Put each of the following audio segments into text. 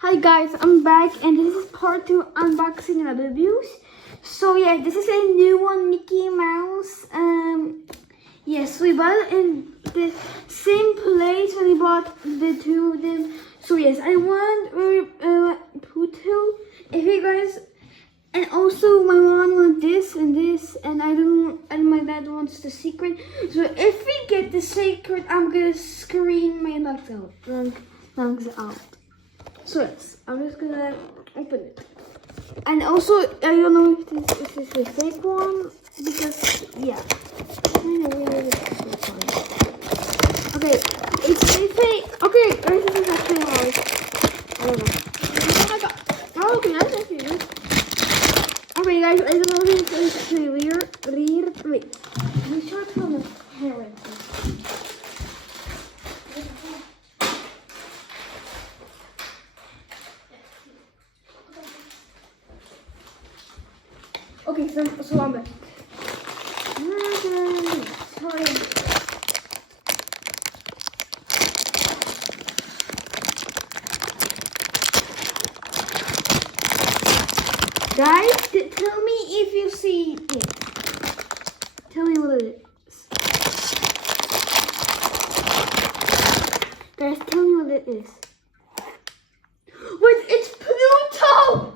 Hi guys, I'm back and this is part 2 unboxing labubus. So yeah, this is a new one, Mickey Mouse. Yes, we bought it in the same place when we bought the two of them. So yes, I want Pluto. If you guys, and also my mom wants this and this, and my dad wants the secret. So if we get the secret, I'm gonna scream my lungs out. So yes, I'm just gonna open it. And also, I don't know if this is a fake one, because, yeah. Okay, it's a fake. Okay, this is actually hard. I don't know. Oh my god. Oh, okay, that's actually good. Okay, guys, I don't know if it's actually weird. Wait, let me show it from the parents. Okay, so I'm back. Sorry. Guys, tell me if you see it. Tell me what it is. Guys, tell me what it is. Wait, it's Pluto!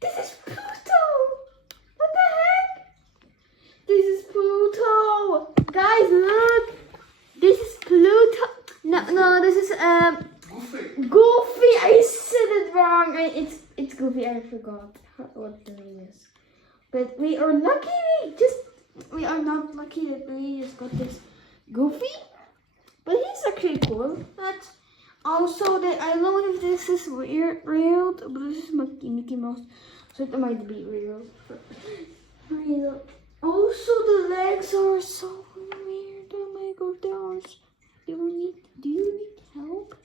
This is Pluto! What the heck? This is Pluto! Guys, look! This is Pluto! No, this is Goofy! I said it wrong! It's Goofy, I forgot what the name is. But we are lucky, we are not lucky that we just got this Goofy. But he's actually cool. But also, I don't know if this is real, but this is Mickey Mouse, so it might be real. Also, the legs are so weird. Oh my gosh. Do you need help?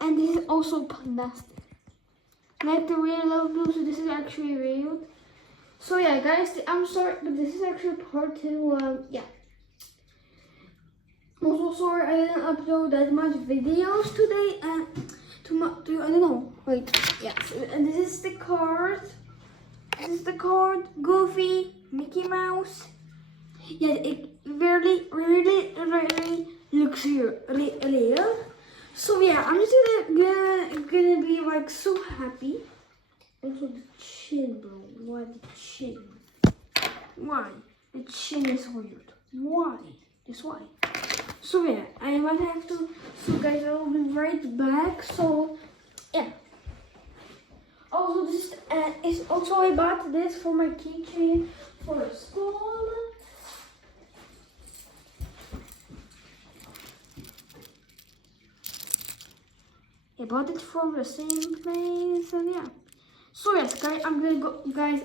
And this is also plastic. Like the real labubu, so this is actually real. So yeah, guys, I'm sorry, but this is actually part 2. Yeah. I'm also sorry I didn't upload that much videos today. I don't know. Wait, yes. And this is the card. This is the card. Goofy, Mickey Mouse. Yeah, it really looks real. So yeah, I'm just gonna be like so happy. Also the chin, bro. Why the chin? Why? The chin is weird. Why? Just why? So yeah, I might have to. So guys, I will be right back. So yeah. Also, this is also I bought this for my keychain for school. I bought it from the same place, and yeah. So yes, guys, I'm gonna go. Bye.